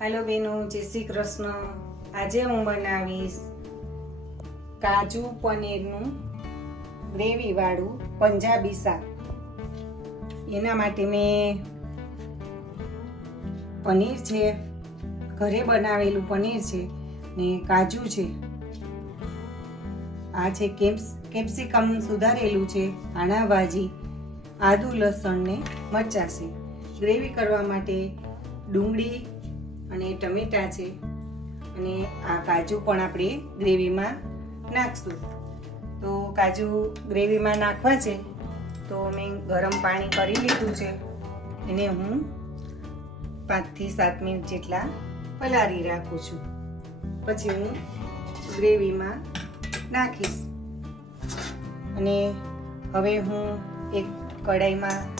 હાલો બેનો, જય શ્રી કૃષ્ણ. આજે હું બનાવીશ કાજુ પનીરનું ગ્રેવીવાળું પંજાબી શાક. એના માટે મેં પનીર છે, ઘરે બનાવેલું પનીર છે ને કાજુ છે. આ છે કેપ્સ, કેપ્સિકમ સુધારેલું છે ધાણા ભાજી આદુ, લસણ ને મરચાં છે. ગ્રેવી કરવા માટે ડુંગળી અને ટમેટાં છે. અને આ કાજુ પણ આપણે ગ્રેવીમાં નાખશું. તો કાજુ ગ્રેવીમાં નાખવા છે, તો મેં ગરમ પાણી કરી લીધું છે. એને હું પાંચથી સાત મિનિટ જેટલા પલાળી રાખું છું. પછી હું ગ્રેવીમાં નાખીશ. અને હવે હું એક કઢાઈમાં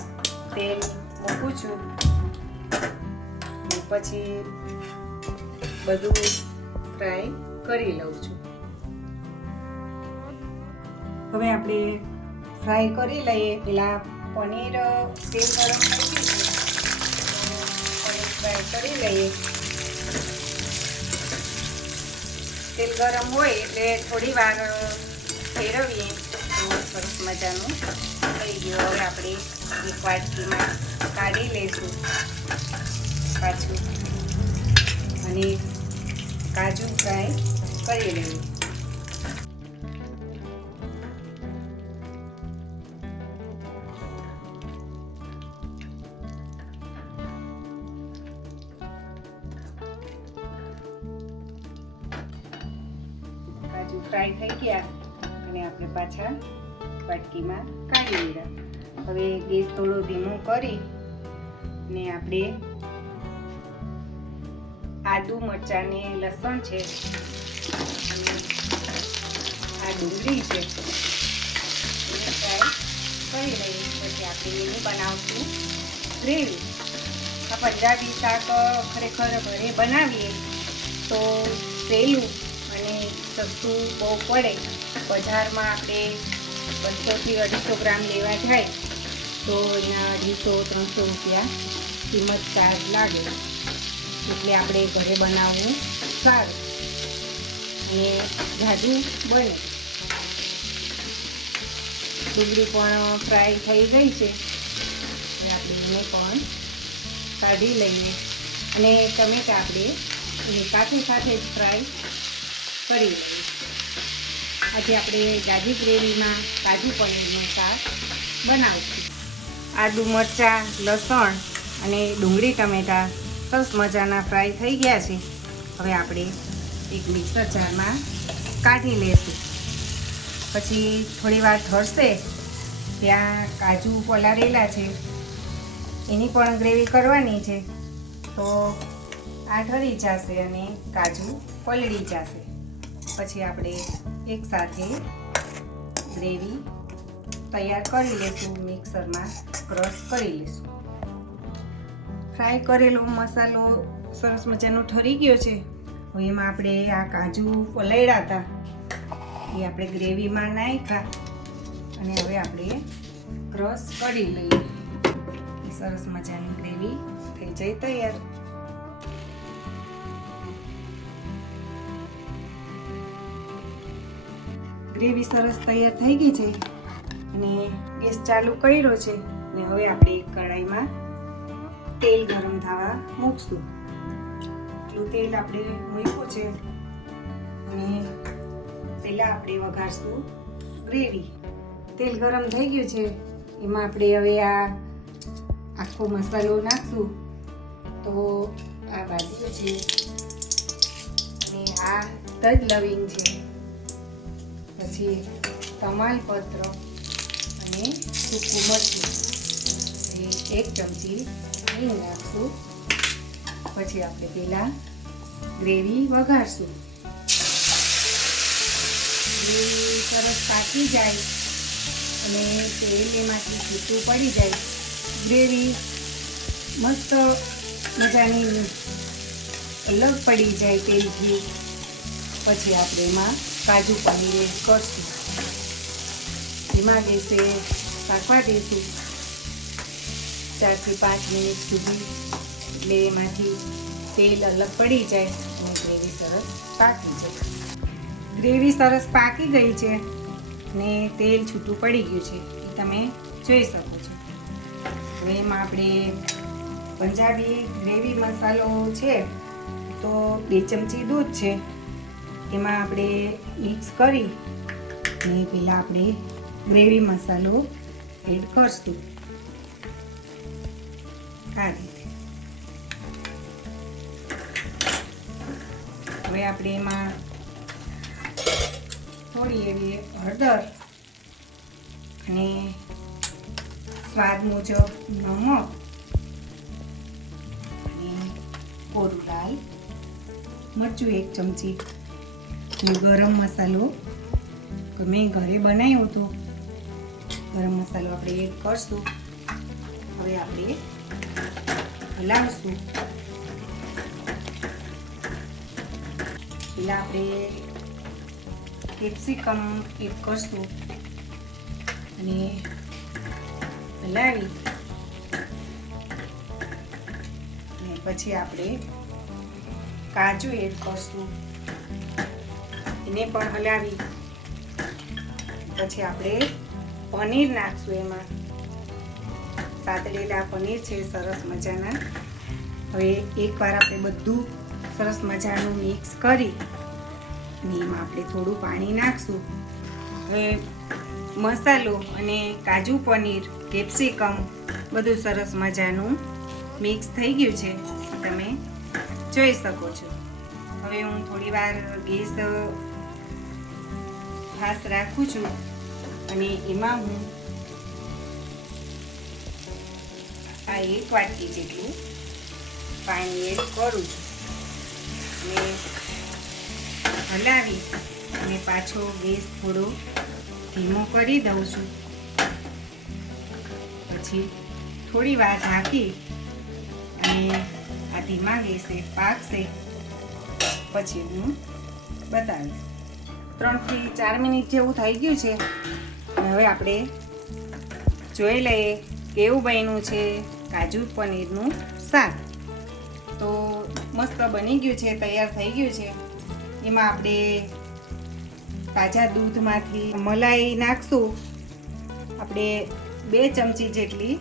તેલ મૂકું છું. પછી બધું ફ્રાય કરી લઉં છું. હવે આપણે ફ્રાય કરી લઈએ. પેલા પનીર તેલ ગરમ થઈ પનીર ફ્રાય કરી લઈએ. તેલ ગરમ હોય એટલે થોડી વાર ફેરવીએ. તો સરસ મજાનું થઈ ગયું. હવે આપણે એક વાટકીમાં કાઢી લઈશું. પાછું અને કાજુ ફ્રાય કરી લેવું. કાજુ ફ્રાય થઈ ગયા. અને આપણે પાછા વાટકીમાં કાઢી લીધા. હવે ગેસ થોડો ધીમો કરી ને આપણે આદુ મરચાં ને લસણ છે. આ ડુંગળી છે. એને ફ્રાય કરી લઈએ. પછી આપણે એની બનાવશું ગ્રેવી. આ પંજાબી શાક ખરેખર ઘરે બનાવીએ તો સહેલું અને સસ્તું બહુ પડે. બજારમાં આપણે બસોથી અઢીસો ગ્રામ લેવા જાય તો એના અઢીસો, ત્રણસો રૂપિયા કિંમત ચાર્જ લાગે. એટલે આપણે ઘરે બનાવવું સારું. અને જાજુ બને. ડુંગળી પણ ફ્રાય થઈ ગઈ છે. એટલે આપણે એને પણ કાઢી લઈએ. અને ટમેટા આપણે એની સાથે સાથે જ ફ્રાય કરી લઈએ. આજે આપણે ગાજી ગ્રેવીમાં કાજુ પનીરનું શાક બનાવશું. આદુ મરચાં, લસણ અને ડુંગળી, ટમેટાં સરસ મજાના ફ્રાય થઈ ગયા છે. હવે આપણે એક મિક્સર જારમાં કાઢી લઈશું પછી થોડી વાર ઠરશે ત્યાં કાજુ પલાળેલા છે. એની પણ ગ્રેવી કરવાની છે. તો આ ઠરી જશે અને કાજુ પલળી જશે. પછી આપણે એકસાથે ગ્રેવી તૈયાર કરી લઈશું મિક્સરમાં ક્રશ કરી લઈશું ફ્રાય કરેલો મસાલો સરસ મજાનો ઠરી ગયો છે. હવે એમાં આપણે આ કાજુ પલાળ્યા હતા. એ આપણે ગ્રેવીમાં નાખ્યા અને હવે આપણે ક્રશ કરી લઈએ. સરસ મજાની ગ્રેવી થઈ જાય તૈયાર. ગ્રેવી સરસ તૈયાર થઈ ગઈ છે અને ગેસ ચાલુ કર્યો છે. અને હવે આપણે કઢાઈમાં તેલ ગરમ થવા મૂકશું. એટલું તેલ આપણે મૂક્યું છે. અને પહેલાં આપણે વઘારશું ગ્રેવી. તેલ ગરમ થઈ ગયું છે. એમાં આપણે હવે આ આખો મસાલો નાખશું. તો આ ભાજીઓ છે. અને આ તજ લવિંગ છે. પછી તમાલપત્ર અને સૂકું મરચું. એક ચમચી હિંગ નાખશું પછી આપણે પહેલાં ગ્રેવી વઘારશું. ગ્રેવી સરસ પાકી જાય અને તેલ એમાંથી છૂટું પડી જાય. ગ્રેવી મસ્ત મજાની અલગ પડી જાય તેલથી પછી આપણે એમાં કાજુ પનીર એડ કરશું. ધીમા ગેસે પાકવા દઈશું ચારથી પાંચ મિનિટ સુધી એટલે એમાંથી તેલ અલગ પડી જાય અને ગ્રેવી સરસ પાકી જાય. ગ્રેવી સરસ પાકી ગઈ છે ને તેલ છૂટું પડી ગયું છે એ તમે જોઈ શકો છો. એમાં આપણે પંજાબી ગ્રેવી મસાલો છે તો બે ચમચી દૂધ છે. એમાં આપણે મિક્સ કરી અને પહેલાં આપણે ગ્રેવી મસાલો એડ કરશું. આ હવે આપણે એમાં થોડી એવી હળદર અને સ્વાદ મુજબ નમક અને કોરું લાલ મરચું એક ચમચી અને ગરમ મસાલો. મેં ઘરે બનાવ્યો હતો. ગરમ મસાલો આપણે એડ કરશું. હવે આપણે હલાવશું પેલા આપણે કેપ્સિકમ એડ કરશું અને હલાવી અને પછી આપણે કાજુ એડ કરશું એને પણ હલાવી પછી આપણે પનીર નાખશું એમાં સાતળેલા પનીર છે સરસ મજાના. હવે એકવાર આપણે બધું સરસ મજાનું મિક્સ કરી અને એમાં આપણે થોડું પાણી નાખશું. હવે મસાલો અને કાજુ પનીર, કેપ્સિકમ બધું સરસ મજાનું મિક્સ થઈ ગયું છે, તમે જોઈ શકો છો. હવે હું થોડી વાર ગેસ ફાસ્ટ રાખું છું, અને એમાં હું આ એક વાટકી જેટલું પાણી એડ કરું છું. અને હલાવી અને પાછો ગેસ થોડો ધીમો કરી દઉં છું. પછી થોડી વાર ઢાંકી અને આ ધીમા ગેસે પાકશે. પછી હું બતાવીશ. ત્રણથી ચાર મિનિટ જેવું થઈ ગયું છે. હવે આપણે જોઈ લઈએ કેવું બન્યું છે. કાજુ પનીરનું શાક. તો મસ્ત બની ગયું છે, તૈયાર થઈ ગયું છે. એમાં આપણે તાજા દૂધમાંથી મલાઈ નાખશું. આપણે બે ચમચી જેટલી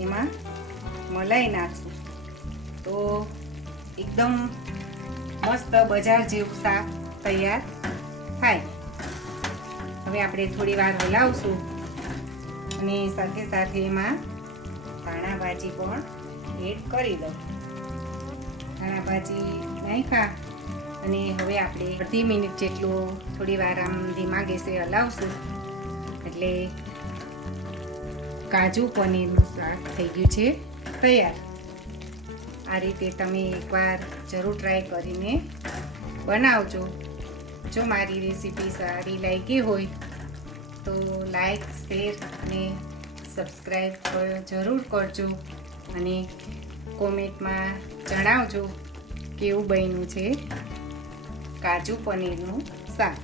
એમાં મલાઈ નાખશું. તો એકદમ મસ્ત બજાર જેવું શાક તૈયાર થાય. હવે આપણે થોડી વાર હલાવશું અને સાથે સાથે એમાં ધાણા ભાજી પણ એડ કરી દઉં. ધાણા ભાજી નાખ્યા અને હવે આપણે અડધી મિનિટ જેટલું થોડી વાર આમ ધીમા ગેસે હલાવશું. એટલે કાજુ પનીરનું શાક થઈ ગયું છે તૈયાર. આ રીતે તમે એકવાર જરૂર ટ્રાય કરીને બનાવજો. જો મારી રેસીપી સારી લાગી હોય તો લાઈક શેર અને સબસ્ક્રાઈબ જરૂર કરજો અને કોમેન્ટમાં જણાવજો કેવું બન્યું છે કાજુ પનીરનું શાક.